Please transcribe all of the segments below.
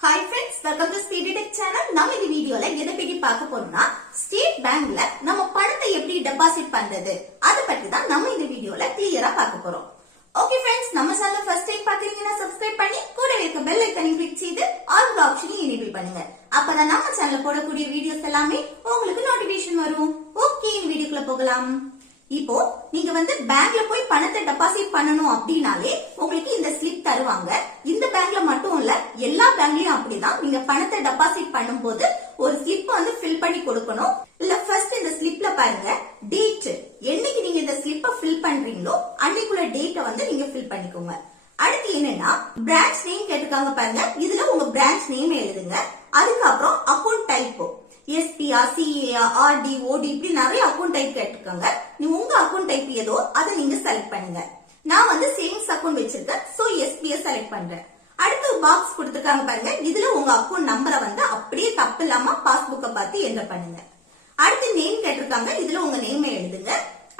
Hi friends, welcome to Speedy Tech channel. நம்ம இந்த வீடியோல எதை பத்தி பார்க்க போறோம்னா ஸ்டேட் பேங்க்ல நம்ம பணத்தை எப்படி டெபாசிட் பண்றது அத பத்தி தான் நம்ம இந்த வீடியோல கிளியரா பார்க்க போறோம். ஓகே फ्रेंड्स, நம்ம சேனலை ஃபர்ஸ்ட் டைம் பாக்குறீங்கன்னா சப்ஸ்கிரைப் பண்ணி கூடவே இருக்க பெல் ஐகானை கிளிக் செய்து ஆல் ஆப்ஷனை எனேபிள் பண்ணுங்க. அப்பதான் நம்ம சேனல்ல போடக்கூடிய வீடியோஸ் எல்லாமே உங்களுக்கு நோட்டிபிகேஷன் வரும். ஓகே, இந்த வீடியோக்குள்ள போகலாம். இப்போ நீங்க பேங்க்ல போய் பணத்தை டெபாசிட் பண்ணணும் அப்படினாலே உங்களுக்கு இந்த ஸ்லிப் தருவாங்க. இந்த பேங்க்ல மட்டும் இல்ல, எல்லா பேங்க்லயும் அப்படிதான். நீங்க பணத்தை டெபாசிட் பண்ணும்போது ஒரு ஸ்லிப் ஃபில் பண்ணி கொடுக்கணும். இல்ல ஃபர்ஸ்ட் இந்த ஸ்லிப்ல பாருங்க டேட், என்னைக்கு நீங்க இந்த ஸ்லிப்பை ஃபில் பண்றீங்களோ அன்னைக்குள்ள டேட்டை நீங்க ஃபில் பண்ணிக்கோங்க. அடுத்து என்னன்னா பிரான்ச் நேம் கேட்டிருக்காங்க பாருங்க, இதுல உங்க பிரான்ச் நேம் எழுதுங்க. அதுக்கப்புறம் account type SPR, CAR, RD, OD இப்படி நிறைய அக்கௌண்ட் டைப் கேட்டிருக்காங்க. உங்க அக்கௌண்ட் டைப் ஏதோ அதை நீங்க செலக்ட் பண்ணுங்க. நான் சேவிங்ஸ் அக்கௌண்ட் வச்சிருக்கேன், சோ SPR செலக்ட் பண்றேன். அடுத்து பாக்ஸ் கொடுத்திருக்காங்க பாருங்க, இதுல உங்க அக்கௌண்ட் நம்பரை அப்படியே தப்பு இல்லாம பாஸ்புக்கை பார்த்து என்டர் பண்ணுங்க. அடுத்து நேம் கேட்டிருக்காங்க, இதுல உங்க நேம் எழுதுங்க.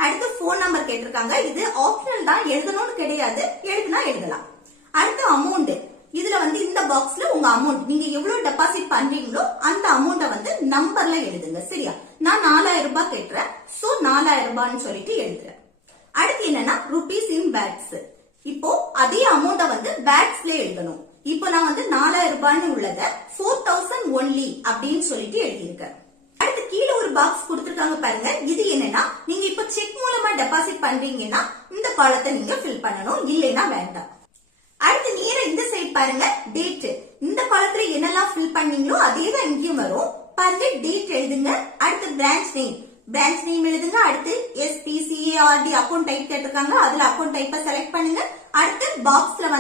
அடுத்து போன் நம்பர் கேட்டிருக்காங்க, இது ஆப்ஷனல் தான், எழுதணும்னு கிடையாது, எழுதுனா எழுதலாம். அடுத்து அமௌண்ட், இதுல இந்த பாக்ஸ்ல உங்க அமௌண்ட் நீங்க எவ்வளவு டெபாசிட் பண்றீங்களோ அந்த அமௌண்ட நம்பர்ல எழுதுங்க. சரியா, நான் 4000 ரூபாய் கேட்கிறேன், சோ 4000 ரூபாய்னு சொல்லிட்டு எழுதுறேன். அடுத்து என்னன்னா ருபீஸ் இன் பேட்ஸ், இப்போ அதே அமௌண்ட பேட்ஸ்ல எழுதணும். இப்போ நான் 4000 ரூபாய்னு உள்ளத 4000 ஒன்லி அப்படின்னு சொல்லிட்டு எழுதியிருக்கேன். அடுத்து கீழே ஒரு பாக்ஸ் கொடுத்திருக்காங்க பாருங்க, இது என்னன்னா நீங்க இப்ப செக் மூலமா டெபாசிட் பண்றீங்கன்னா இந்த காலத்தை நீங்க ஃபில் பண்ணணும், இல்லைன்னா வேண்டாம். அடுத்து நேரா இந்த சைட் பாருங்க டேட், இந்த காலத்துல என்னெல்லாம் ஃபில் பண்ணீங்களோ அதே தான் இங்கேயும் வரும். பாருங்க டேட் எழுதுங்க. அடுத்து பிரான்ச் நேம் எழுதுங்க. அடுத்து SPCARD அக்கௌண்ட் டைப் கேட்டிருக்காங்க, அதுல அக்கௌண்ட் டைப்பை செலக்ட் பண்ணுங்க. அடுத்து பாக்ஸ்ல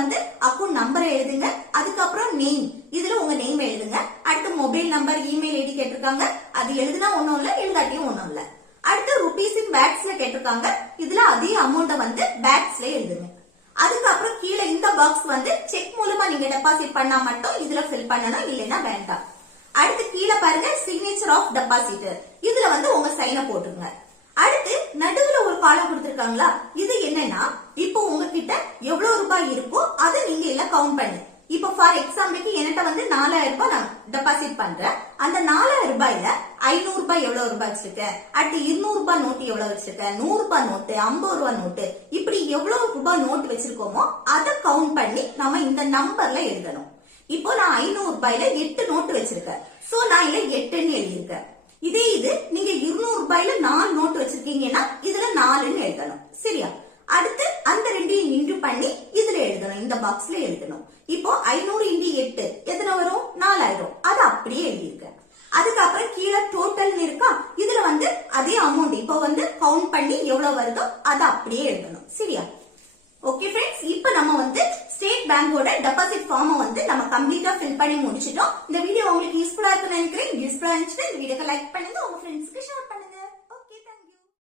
அக்கௌண்ட் நம்பரை எழுதுங்க. அதுக்கப்புறம் நேம், இதுல உங்க நேம் எழுதுங்க. அடுத்து மொபைல் நம்பர், இமெயில் ஐடி கேட்டிருக்காங்க, அது எழுதுனா ஒண்ணும் இல்ல, எழுதாட்டியும் ஒண்ணும் இல்ல. அடுத்து ருபீஸ் இன் பேட்ஸ்ல கேட்டிருக்காங்க, இதுல அதே அமௌண்ட பேட்ஸ்ல எழுதுங்க. அதுக்கப்புறம் கீழே இந்த பாக்ஸ் செக் மூலமா நீங்க டெபாசிட் பண்ணா மட்டும் இதுல ஃபில் பண்ணணும், இல்லைன்னா வேண்டாம். அடுத்து கீழே பாருங்க சிக்னேச்சர் ஆஃப் டெபாசிட்டர், இதுல உங்க சைனை போட்டுருங்க. அடுத்து நடுவுல ஒரு காலம் கொடுத்திருக்காங்களா, இது என்னன்னா இப்போ உங்ககிட்ட எவ்வளவு ரூபாய் இருக்கோ அதை நீங்க எல்லாம் கவுண்ட் பண்ணி, இப்போ ஃபார் எக்ஸாம்பிளுக்கு என்கிட்ட 4000 ரூபாய் நான் டெபாசிட் பண்றேன். அந்த 4000 ரூபாயில 500 ரூபாய் எவ்வளவு ரூபாய் வச்சிருக்கேன், அடுத்து 200 ரூபாய் நோட்டு எவ்வளவு வச்சிருக்கேன், 100 ரூபாய் நோட்டு, 50 ரூபாய் நோட்டு, இப்படி எவ்வளவு ரூபாய் நோட்டு வச்சிருக்கோமோ அதை கவுண்ட் பண்ணி நம்ம இந்த நம்பர்ல எழுதணும். இப்போ நான் 500 ரூபாயில 8 நோட்டு வச்சிருக்கேன், சோ நான் இல்ல 8ன்னு எழுதியிருக்கேன். இதே இது நீங்க 200 ரூபாயில 4 நோட்டு வச்சிருக்கீங்கன்னா இதுல 4ன்னு எழுதணும். சரியா, அடுத்து அந்த ரெண்டையும் இன்டு பண்ணி இதுல எழுதணும், இந்த பாக்ஸ்ல எழுதணும். இப்போ 500 × 8 எத்தனை வரும், 4000, அது அப்படியே எழுதியிருக்கேன். அதுக்கப்புறம் கீழே டோட்டல் இருக்கா, இதுல அதே அமௌண்ட் இப்போ கவுண்ட் பண்ணி எவ்வளவு வருதோ அதை அப்படியே எழுதணும். சரியா, ஓகே ஃப்ரெண்ட்ஸ், இப்போ நம்ம ஸ்டேட் பேங்கோட டெபாசிட் ஃபார்மை நம்ம கம்ப்ளீட்டா ஃபில் பண்ணி முடிச்சிட்டோம். இந்த வீடியோ உங்களுக்கு யூஸ்ஃபுல்லா இருக்குன்னு நினைக்கிறேன். யூஸ்ஃபுல்லா இருந்துச்சுன்னா இந்த வீடியோக்கு லைக் பண்ணுங்க, உங்க ஃப்ரெண்ட்ஸ்க்கு ஷேர்